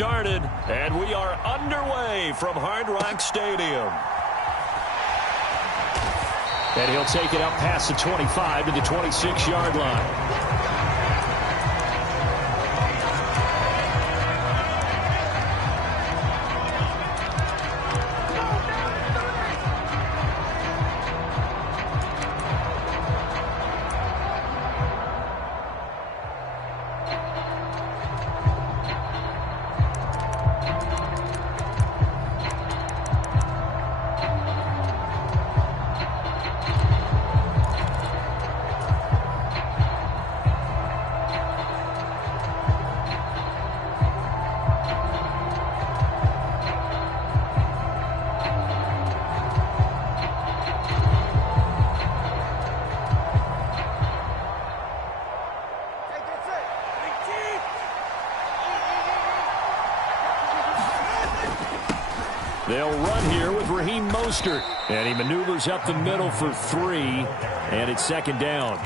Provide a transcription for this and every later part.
started, and we are underway from Hard Rock Stadium. And he'll take it up past the 25 to the 26-yard line. They'll run here with Raheem Mostert. And he maneuvers up the middle for 3. And it's second down.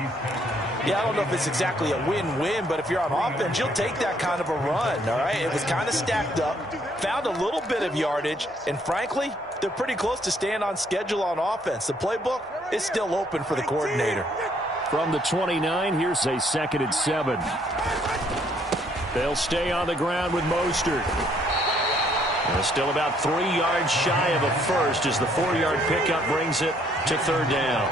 Yeah, I don't know if it's exactly a win-win, but if you're on offense, you'll take that kind of a run, all right? It was kind of stacked up, found a little bit of yardage, and frankly, they're pretty close to staying on schedule on offense. The playbook is still open for the coordinator. From the 29, here's a 2nd and 7. They'll stay on the ground with Mostert. Still about 3 yards shy of a first as the 4-yard pickup brings it to 3rd down.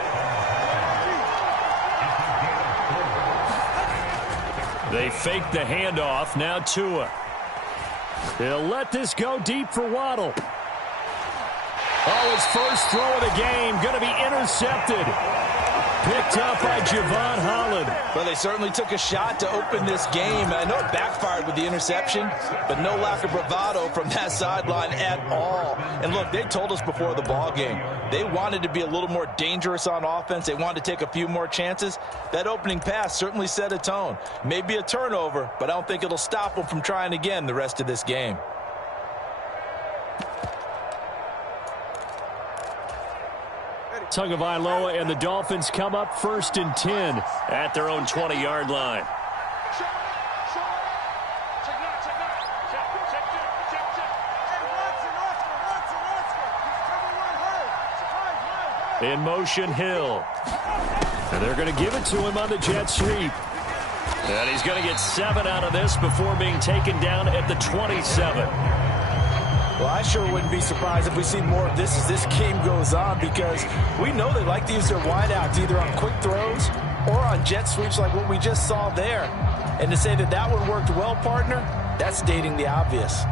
They fake the handoff. Now Tua. They'll let this go deep for Waddle. Oh, his first throw of the game going to be intercepted. Picked up by Javon Holland. Well, they certainly took a shot to open this game. I know it backfired with the interception, but no lack of bravado from that sideline at all. And look, they told us before the ball game, they wanted to be a little more dangerous on offense. They wanted to take a few more chances. That opening pass certainly set a tone. Maybe a turnover, but I don't think it'll stop them from trying again the rest of this game. Tagovailoa and the Dolphins come up 1st and 10 at their own 20-yard line. In motion, Hill. And they're going to give it to him on the jet sweep. And he's going to get 7 out of this before being taken down at the 27. Well, I sure wouldn't be surprised if we see more of this as this game goes on, because we know they like to use their wideouts either on quick throws or on jet sweeps like what we just saw there. And to say that that one worked well, partner, that's stating the obvious.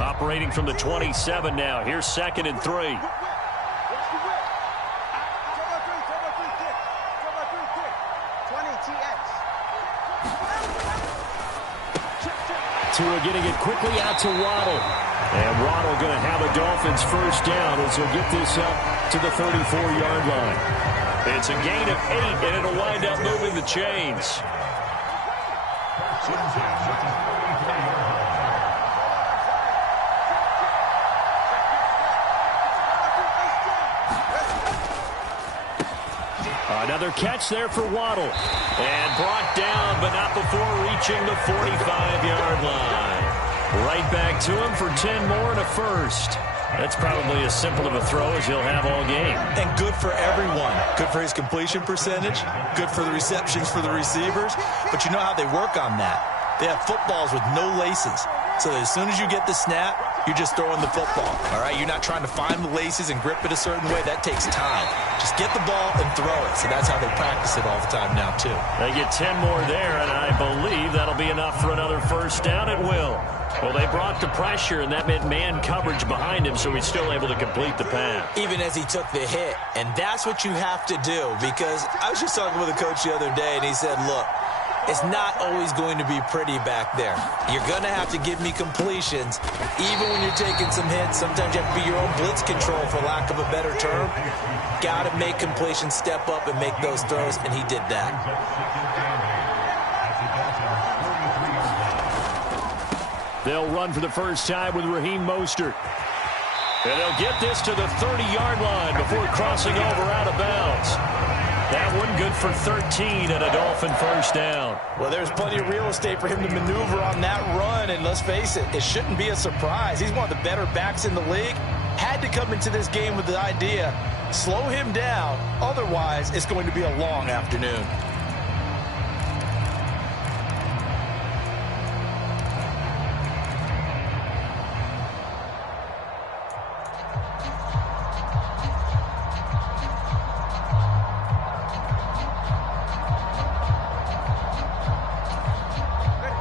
Operating from the 27 now. Here's 2nd and 3. Tua getting it quickly out to Waddle. And Waddle going to have a Dolphins first down as he'll get this up to the 34-yard line. It's a gain of 8, and it'll wind up moving the chains. Another catch there for Waddle. And brought down, but not before reaching the 45-yard line. Right back to him for 10 more and a first. That's probably as simple of a throw as he'll have all game. And good for everyone. Good for his completion percentage. Good for the receptions for the receivers. But you know how they work on that. They have footballs with no laces. So as soon as you get the snap, you're just throwing the football. All right, you're not trying to find the laces and grip it a certain way. That takes time. Just get the ball and throw it. So that's how they practice it all the time now, too. They get 10 more there, and I believe that'll be enough for another first down. It will. Well, they brought the pressure, and that meant man coverage behind him, so he's still able to complete the pass. Even as he took the hit. And that's what you have to do, because I was just talking with a coach the other day, and he said, look, it's not always going to be pretty back there. You're going to have to give me completions. Even when you're taking some hits, sometimes you have to be your own blitz control, for lack of a better term. Got to make completions, step up and make those throws, and he did that. They'll run for the first time with Raheem Mostert. And they'll get this to the 30-yard line before crossing over out of bounds. for 13 and a Dolphin first down. Well, there's plenty of real estate for him to maneuver on that run, and let's face it, it shouldn't be a surprise. He's one of the better backs in the league. Had to come into this game with the idea, slow him down, otherwise it's going to be a long afternoon.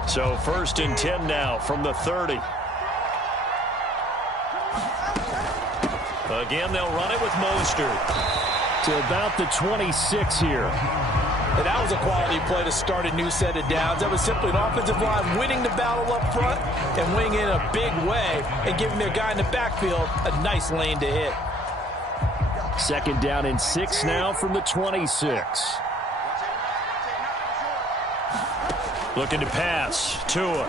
So 1st and 10 now from the 30. Again, they'll run it with Mostert to about the 26 here. And that was a quality play to start a new set of downs. That was simply an offensive line winning the battle up front and winning in a big way and giving their guy in the backfield a nice lane to hit. 2nd down and 6 now from the 26. Looking to pass. Tua.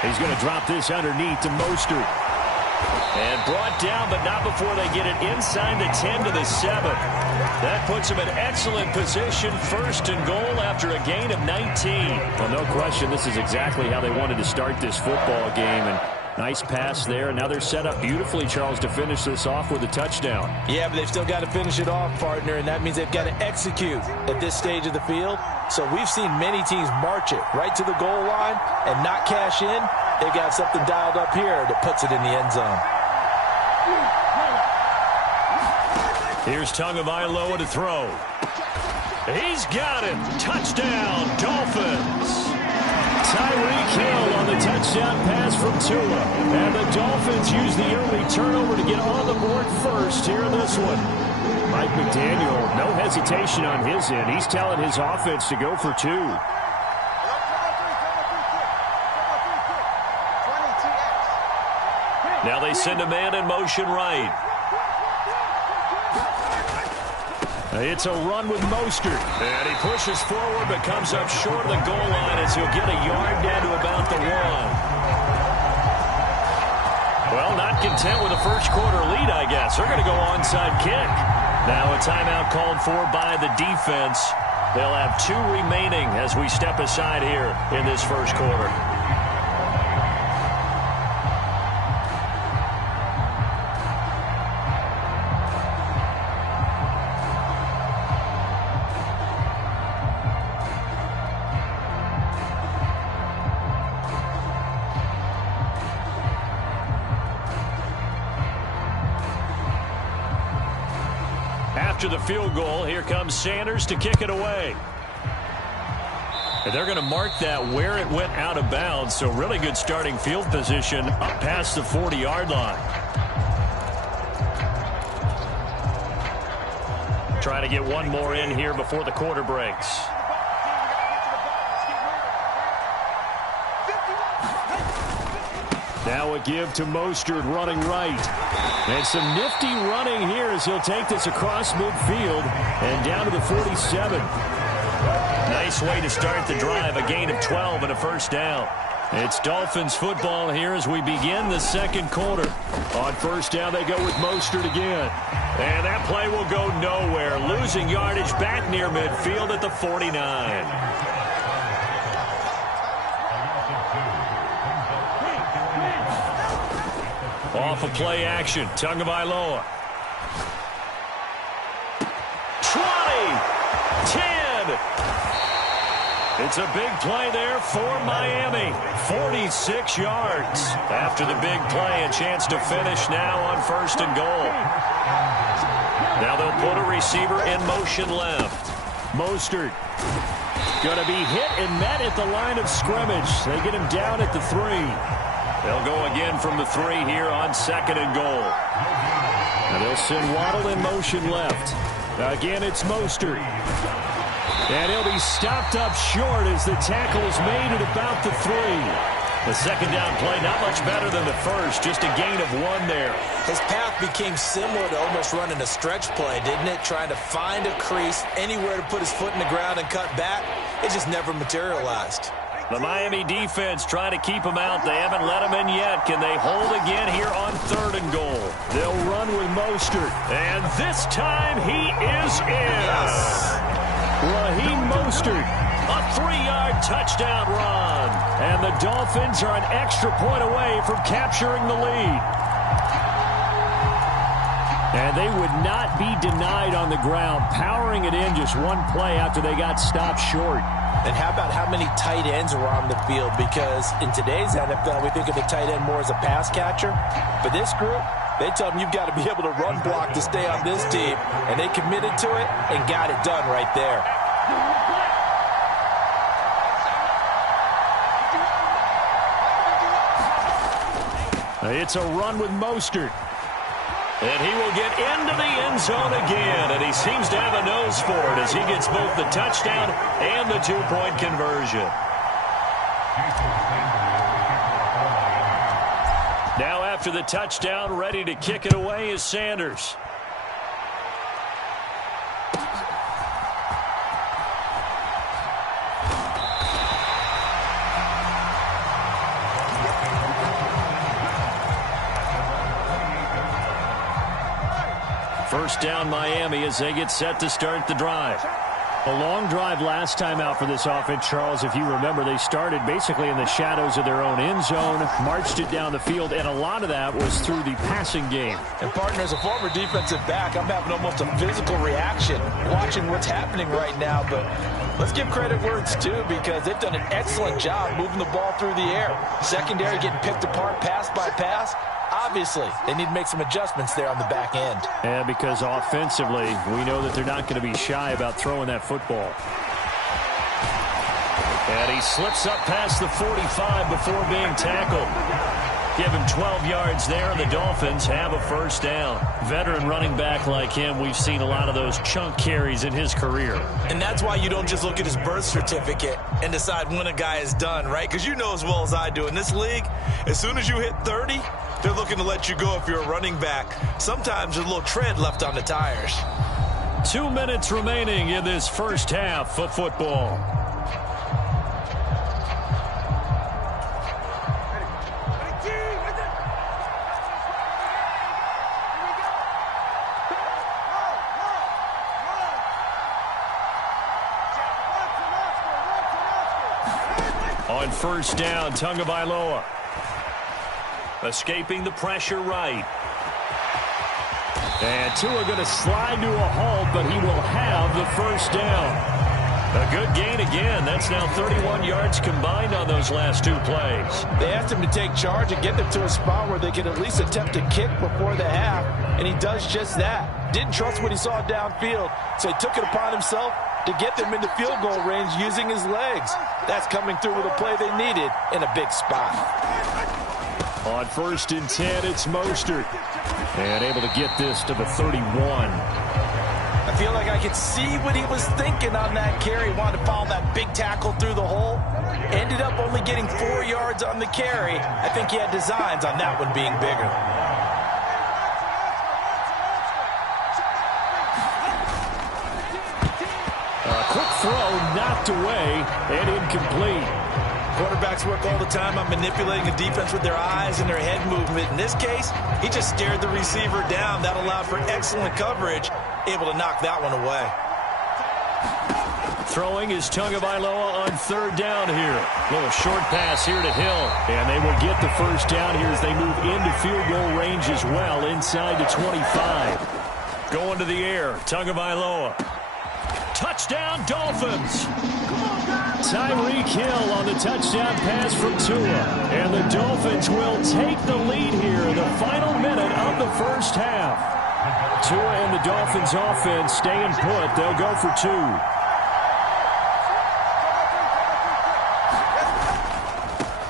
He's going to drop this underneath to Mostert. And brought down, but not before they get it inside the 10 to the 7. That puts him in excellent position. 1st and goal after a gain of 19. Well, no question, this is exactly how they wanted to start this football game. And nice pass there. And now they're set up beautifully, Charles, to finish this off with a touchdown. Yeah, but they've still got to finish it off, partner, and that means they've got to execute at this stage of the field. So we've seen many teams march it right to the goal line and not cash in. They've got something dialed up here that puts it in the end zone. Here's Tagovailoa to throw. He's got it. Touchdown, Dolphins. Tyreek Hill on the touchdown pass from Tua. And the Dolphins use the early turnover to get on the board first here in this one. Mike McDaniel, no hesitation on his end. He's telling his offense to go for 2. Now they send a man in motion right. It's a run with Mostert. And he pushes forward but comes up short of the goal line as he'll get a yard down to about the 1. Well, not content with a first quarter lead, I guess. They're going to go onside kick. Now a timeout called for by the defense. They'll have 2 remaining as we step aside here in this first quarter. After the field goal, here comes Sanders to kick it away. And they're going to mark that where it went out of bounds, so really good starting field position up past the 40-yard line. Trying to get one more in here before the quarter breaks. Now a give to Mostert running right. And some nifty running here as he'll take this across midfield and down to the 47. Nice way to start the drive. A gain of 12 and a first down. It's Dolphins football here as we begin the second quarter. On first down, they go with Mostert again. And that play will go nowhere. Losing yardage back near midfield at the 49. Off of play action, Tagovailoa. 20, 10. It's a big play there for Miami. 46 yards. After the big play, a chance to finish now on 1st and goal. Now they'll put a receiver in motion left. Mostert going to be hit and met at the line of scrimmage. They get him down at the 3. They'll go again from the 3 here on 2nd and goal. Now they'll send Waddle in motion left. Again, it's Mostert. And he'll be stopped up short as the tackle is made at about the 3. The second down play, not much better than the first, just a gain of 1 there. His path became similar to almost running a stretch play, didn't it? Trying to find a crease, anywhere to put his foot in the ground and cut back. It just never materialized. The Miami defense trying to keep him out. They haven't let him in yet. Can they hold again here on 3rd and goal? They'll run with Mostert. And this time he is in. Yes. Raheem Mostert, a 3-yard touchdown run. And the Dolphins are an extra point away from capturing the lead. And they would not be denied on the ground, powering it in just one play after they got stopped short. And how about how many tight ends are on the field? Because in today's NFL, we think of the tight end more as a pass catcher. For this group, they tell them you've got to be able to run block to stay on this team. And they committed to it and got it done right there. It's a run with Mostert. And he will get into the end zone again. And he seems to have a nose for it as he gets both the touchdown and the 2-point conversion. Now after the touchdown, ready to kick it away is Sanders. First down Miami as they get set to start the drive. A long drive last time out for this offense, Charles. If you remember, they started basically in the shadows of their own end zone, marched it down the field, and a lot of that was through the passing game. And, partner, as a former defensive back, I'm having almost a physical reaction watching what's happening right now. But let's give credit where it's due because they've done an excellent job moving the ball through the air. Secondary getting picked apart pass by pass. Obviously, they need to make some adjustments there on the back end. Yeah, because offensively, we know that they're not going to be shy about throwing that football. And he slips up past the 45 before being tackled. Give him 12 yards there, and the Dolphins have a first down. Veteran running back like him, we've seen a lot of those chunk carries in his career. And that's why you don't just look at his birth certificate and decide when a guy is done, right? Because you know as well as I do, in this league, as soon as you hit 30, they're looking to let you go if you're a running back. Sometimes there's a little tread left on the tires. 2 minutes remaining in this first half of football. On first down, Tagovailoa. Escaping the pressure right. And Tua going to slide to a halt, but he will have the first down. A good gain again. That's now 31 yards combined on those last 2 plays. They asked him to take charge and get them to a spot where they could at least attempt to kick before the half, and he does just that. Didn't trust what he saw downfield, so he took it upon himself to get them into field goal range using his legs. That's coming through with a play they needed in a big spot. On first and 10, it's Mostert. And able to get this to the 31. I feel like I could see what he was thinking on that carry. Wanted to follow that big tackle through the hole. Ended up only getting 4 yards on the carry. I think he had designs on that one being bigger. Quick throw knocked away and incomplete. Quarterbacks work all the time on manipulating a defense with their eyes and their head movement. In this case, he just stared the receiver down. That allowed for excellent coverage, able to knock that one away. Throwing is Tagovailoa on third down here. Little short pass here to Hill. And they will get the first down here as they move into field goal range as well, inside the 25. Going to the air, Tagovailoa. Touchdown, Dolphins. Tyreek Hill on the touchdown pass from Tua. And the Dolphins will take the lead here in the final minute of the first half. Tua and the Dolphins offense staying put. They'll go for 2.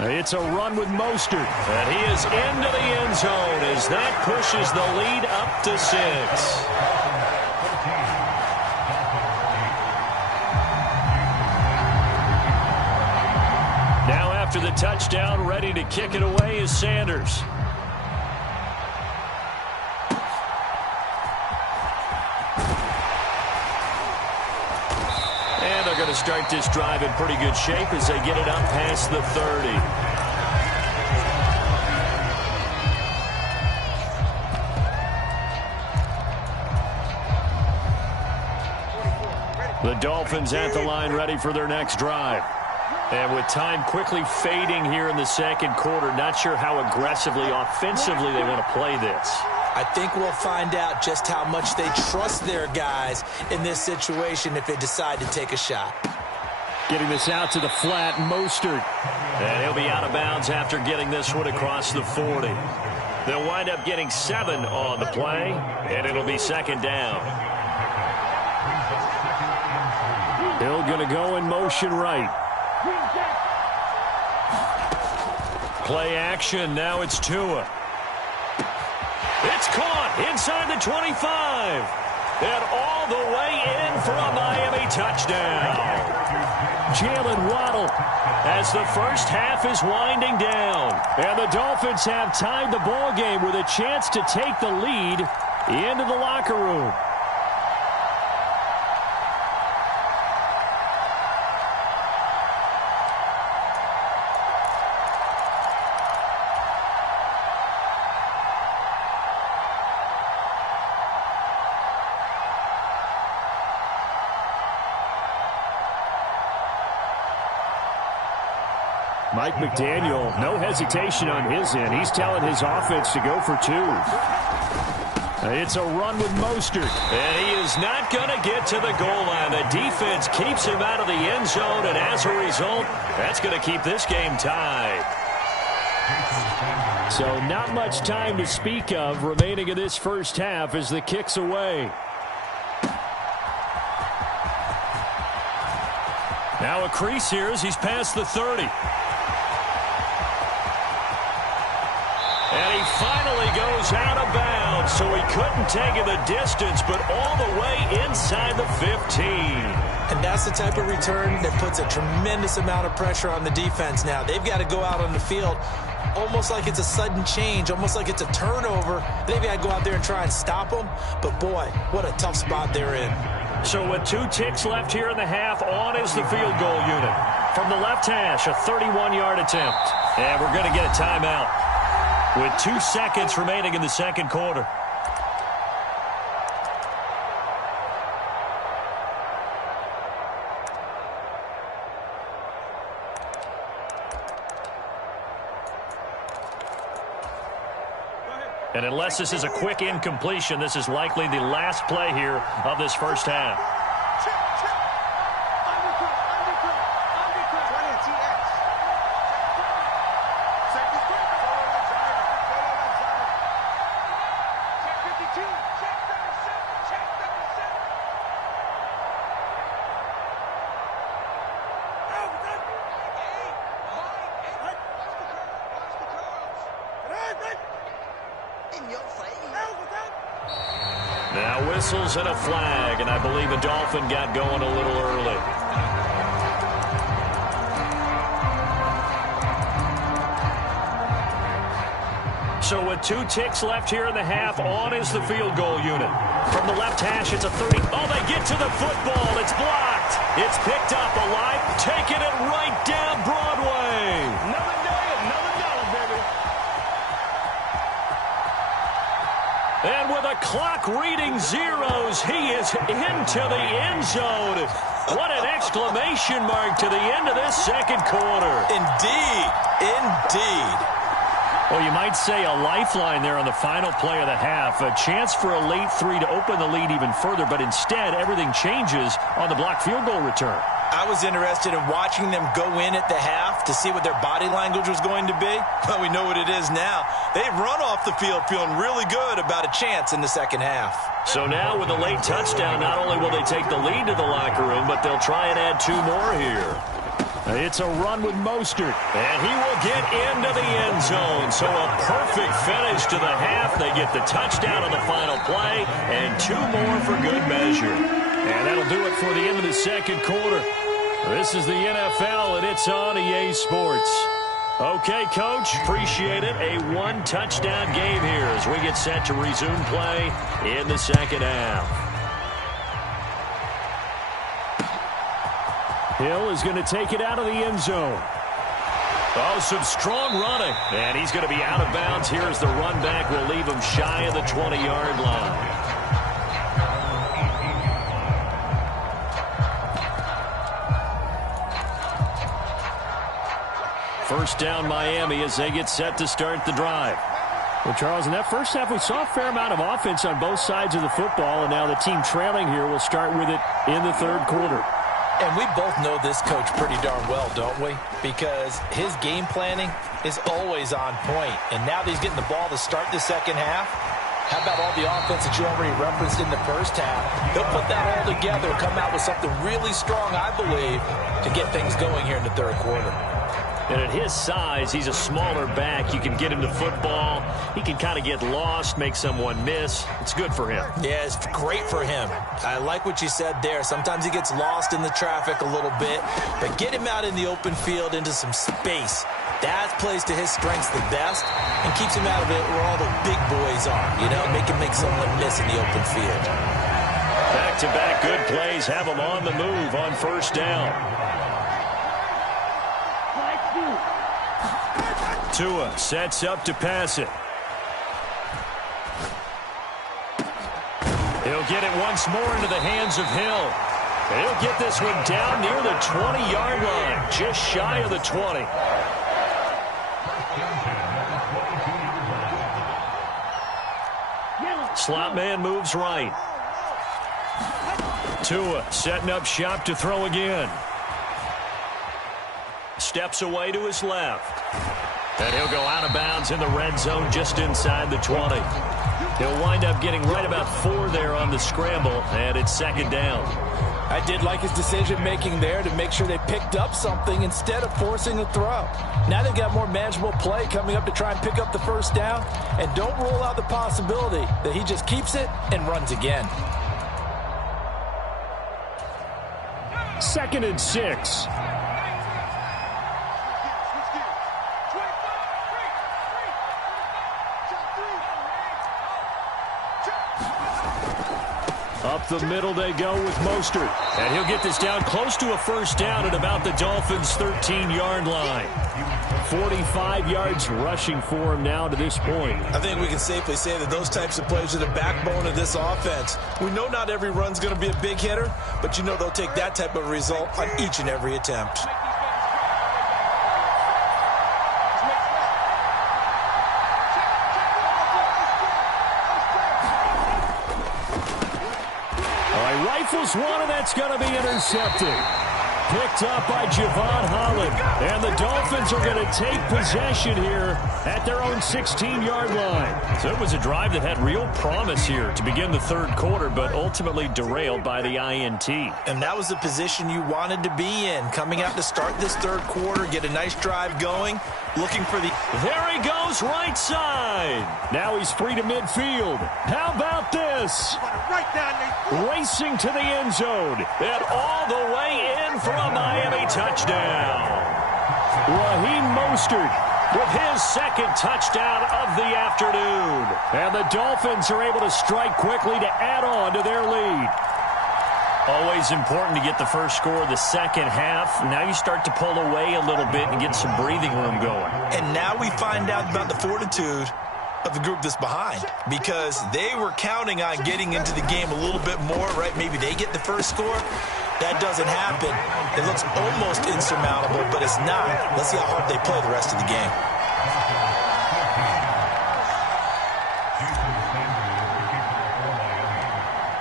It's a run with Mostert. And he is into the end zone as that pushes the lead up to 6. After the touchdown, ready to kick it away is Sanders. And they're going to start this drive in pretty good shape as they get it up past the 30. The Dolphins at the line ready for their next drive. And with time quickly fading here in the second quarter, not sure how aggressively, offensively they want to play this. I think we'll find out just how much they trust their guys in this situation if they decide to take a shot. Getting this out to the flat, Mostert. And he'll be out of bounds after getting this one across the 40. They'll wind up getting 7 on the play, and it'll be second down. Hill going to go in motion right. Play action. Now it's Tua. It's caught inside the 25. And all the way in for a Miami touchdown. Jalen Waddle as the first half is winding down. And the Dolphins have tied the ball game with a chance to take the lead into the locker room. Mike McDaniel, no hesitation on his end. He's telling his offense to go for 2. It's a run with Mostert. And he is not going to get to the goal line. The defense keeps him out of the end zone, and as a result, that's going to keep this game tied. So not much time to speak of remaining in this first half as the kick's away. Now a crease here as he's past the 30. And he finally goes out of bounds, so he couldn't take it the distance, but all the way inside the 15. And that's the type of return that puts a tremendous amount of pressure on the defense now. They've got to go out on the field almost like it's a sudden change, almost like it's a turnover. They've got to go out there and try and stop them. But, boy, what a tough spot they're in. So with 2 ticks left here in the half, on is the field goal unit. From the left hash, a 31-yard attempt. And we're going to get a timeout with 2 seconds remaining in the second quarter. And unless this is a quick incompletion, this is likely the last play here of this first half. Now whistles and a flag, and I believe a Dolphin got going a little early. So with 2 ticks left here in the half, on is the field goal unit. From the left hash, it's a 30. Oh, they get to the football. It's blocked. It's picked up alive, taking it right down Broadway. Another day, another dollar, baby. And with a clock reading zeros, he is into the end zone. What an exclamation mark to the end of this second quarter. Indeed, indeed. Well, you might say a lifeline there on the final play of the half. A chance for a late 3 to open the lead even further, but instead everything changes on the blocked field goal return. I was interested in watching them go in at the half to see what their body language was going to be. Well, we know what it is now. They've run off the field feeling really good about a chance in the second half. So now with a late touchdown, not only will they take the lead to the locker room, but they'll try and add 2 more here. It's a run with Mostert, and he will get into the end zone. So a perfect finish to the half. They get the touchdown on the final play, and 2 more for good measure. And that'll do it for the end of the second quarter. This is the NFL, and it's on EA Sports. Okay, Coach, appreciate it. A 1-touchdown game here as we get set to resume play in the second half. Hill is going to take it out of the end zone. Oh, some strong running. And he's going to be out of bounds here as the run back will leave him shy of the 20-yard line. First down Miami as they get set to start the drive. Well, Charles, in that first half, we saw a fair amount of offense on both sides of the football, and now the team trailing here will start with it in the third quarter. And we both know this coach pretty darn well, don't we? Because his game planning is always on point. And now that he's getting the ball to start the second half, how about all the offense that you already referenced in the first half? He'll put that all together and come out with something really strong, I believe, to get things going here in the third quarter. And at his size, he's a smaller back. You can get him to football. He can kind of get lost, make someone miss. It's good for him. Yeah, it's great for him. I like what you said there. Sometimes he gets lost in the traffic a little bit, but get him out in the open field into some space. That plays to his strengths the best and keeps him out of it where all the big boys are. You know, make him make someone miss in the open field. Back-to-back good plays have him on the move on first down. Tua sets up to pass it. He'll get it once more into the hands of Hill. He'll get this one down near the 20-yard line, just shy of the 20. Slot man moves right. Tua setting up shop to throw again. Steps away to his left. And he'll go out of bounds in the red zone just inside the 20. He'll wind up getting right about 4 there on the scramble, and it's second down. I did like his decision-making there to make sure they picked up something instead of forcing a throw. Now they've got more manageable play coming up to try and pick up the first down, and don't rule out the possibility that he just keeps it and runs again. 2nd and 6. Up the middle they go with Mostert. And he'll get this down close to a first down at about the Dolphins' 13-yard line. 45 yards rushing for him now to this point. I think we can safely say that those types of plays are the backbone of this offense. We know not every run's going to be a big hitter, but you know they'll take that type of result on each and every attempt. Rifles one, and that's going to be intercepted. Picked up by Javon Holland. And the Dolphins are going to take possession here at their own 16-yard line. So it was a drive that had real promise here to begin the third quarter, but ultimately derailed by the INT. And that was the position you wanted to be in. Coming out to start this third quarter, get a nice drive going, looking for the... There he goes, right side. Now he's free to midfield. How about this? Racing to the end zone. And all the way in for a Miami touchdown. Raheem Mostert with his second touchdown of the afternoon. And the Dolphins are able to strike quickly to add on to their lead. Always important to get the first score of the second half. Now you start to pull away a little bit and get some breathing room going. And now we find out about the fortitude of the group that's behind, because they were counting on getting into the game a little bit more, right? Maybe they get the first score. That doesn't happen. It looks almost insurmountable, but it's not. Let's see how hard they play the rest of the game.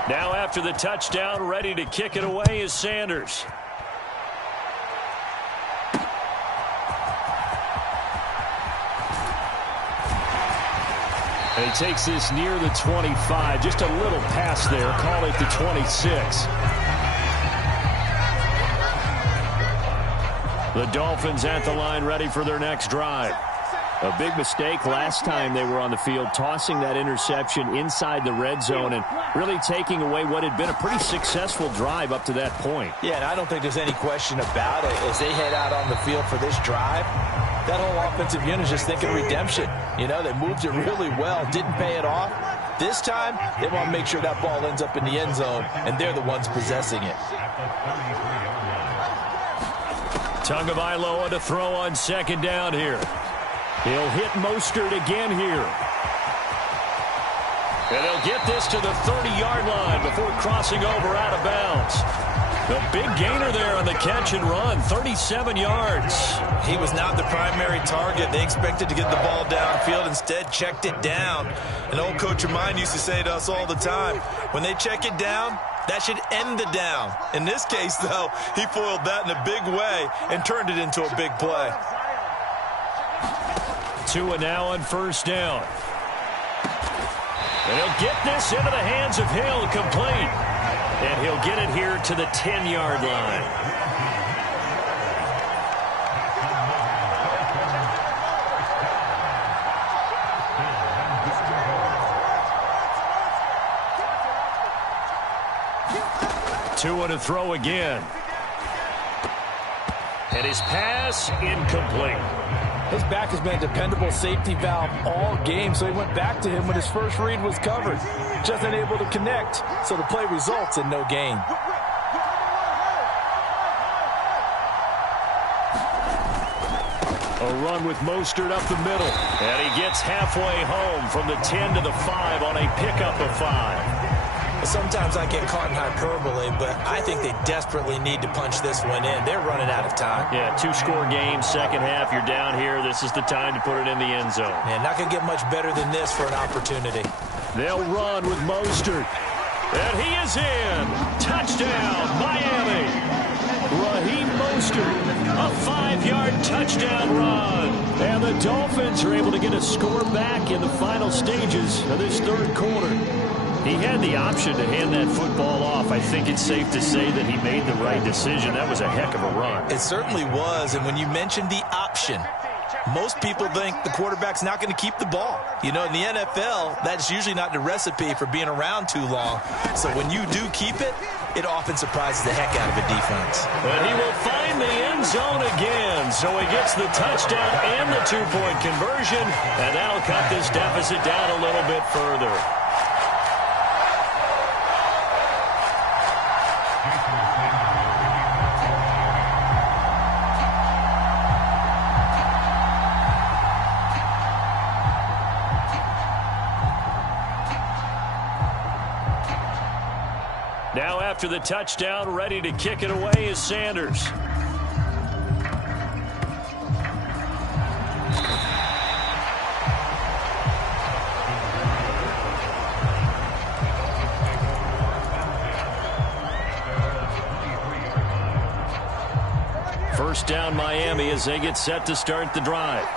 Now after the touchdown, ready to kick it away is Sanders. And he takes this near the 25, just a little pass there, call it the 26. The Dolphins at the line ready for their next drive. A big mistake last time they were on the field, tossing that interception inside the red zone and really taking away what had been a pretty successful drive up to that point. Yeah, and I don't think there's any question about it. As they head out on the field for this drive, that whole offensive unit is just thinking redemption. You know, they moved it really well, didn't pay it off. This time, they want to make sure that ball ends up in the end zone, and they're the ones possessing it. Tagovailoa to throw on second down here. He'll hit Mostert again here. And he'll get this to the 30-yard line before crossing over out of bounds. A big gainer there on the catch and run, 37 yards. He was not the primary target. They expected to get the ball downfield. Instead, checked it down. An old coach of mine used to say to us all the time, when they check it down, that should end the down. In this case, though, he foiled that in a big way and turned it into a big play. Tua now on first down. And he'll get this into the hands of Hill, complete. And he'll get it here to the 10-yard line. Tua to throw again. And his pass incomplete. His back has been a dependable safety valve all game, so he went back to him when his first read was covered. Just unable to connect, so the play results in no gain. A run with Mostert up the middle. And he gets halfway home from the 10 to the 5 on a pickup of 5. Sometimes I get caught in hyperbole, but I think they desperately need to punch this one in. They're running out of time. Yeah, 2-score game, second half, you're down here. This is the time to put it in the end zone. Man, not going to get much better than this for an opportunity. They'll run with Mostert. And he is in. Touchdown, Miami. Raheem Mostert, a 5-yard touchdown run. And the Dolphins are able to get a score back in the final stages of this third quarter. He had the option to hand that football off. I think it's safe to say that he made the right decision. That was a heck of a run. It certainly was. And when you mentioned the option, most people think the quarterback's not going to keep the ball. You know, in the NFL, that's usually not the recipe for being around too long. So when you do keep it, it often surprises the heck out of a defense. But he will find the end zone again. So he gets the touchdown and the 2-point conversion. And that'll cut this deficit down a little bit further. Now after the touchdown, ready to kick it away is Sanders. First down Miami as they get set to start the drive.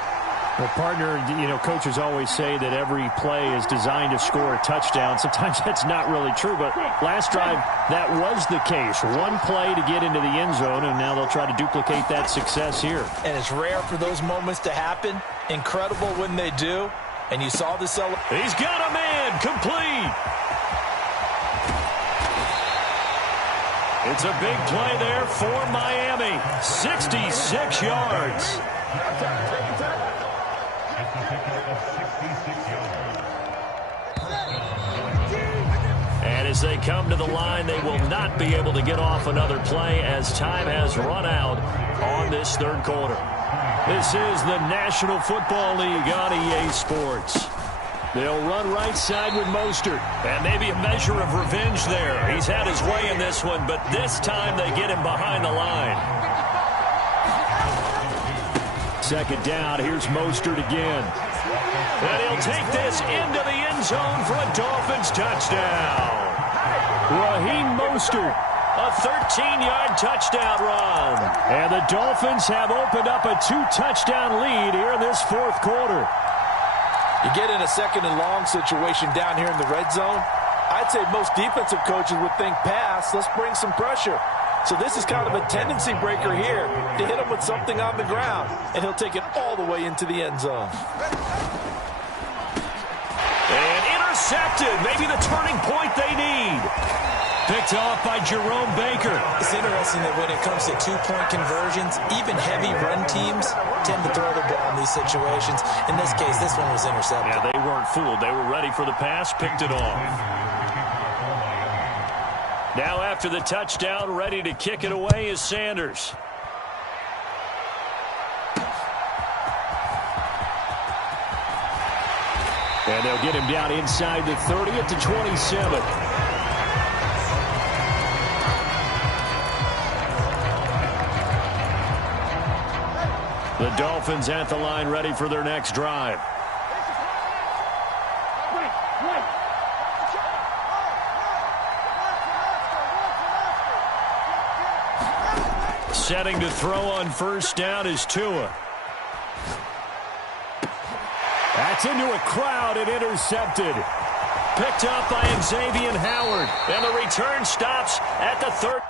Well, partner, you know, coaches always say that every play is designed to score a touchdown. Sometimes that's not really true, but last drive, that was the case. One play to get into the end zone, and now they'll try to duplicate that success here. And it's rare for those moments to happen. Incredible when they do. And you saw the celebration. He's got a man, complete. It's a big play there for Miami. 66 yards. And as they come to the line, they will not be able to get off another play as time has run out on this third quarter. This is the National Football League on EA Sports. They'll run right side with Mostert. And maybe a measure of revenge there. He's had his way in this one, but this time they get him behind the line. Second down, here's Mostert again. And he'll take this into the end zone for a Dolphins touchdown. Raheem Mostert, a 13-yard touchdown run. And the Dolphins have opened up a 2-touchdown lead here in this fourth quarter. You get in a second and long situation down here in the red zone, I'd say most defensive coaches would think pass, let's bring some pressure. So this is kind of a tendency breaker here to hit him with something on the ground, and he'll take it all the way into the end zone. And intercepted, maybe the turning point they need. Picked off by Jerome Baker. It's interesting that when it comes to two-point conversions, even heavy run teams tend to throw the ball in these situations. In this case, this one was intercepted. Yeah, they weren't fooled. They were ready for the pass, picked it off. Now after the touchdown, ready to kick it away is Sanders. And they'll get him down inside the 30 at the 27. The Dolphins at the line ready for their next drive. Setting to throw on first down is Tua. That's into a crowd and intercepted. Picked up by Xavier Howard. And the return stops at the 30.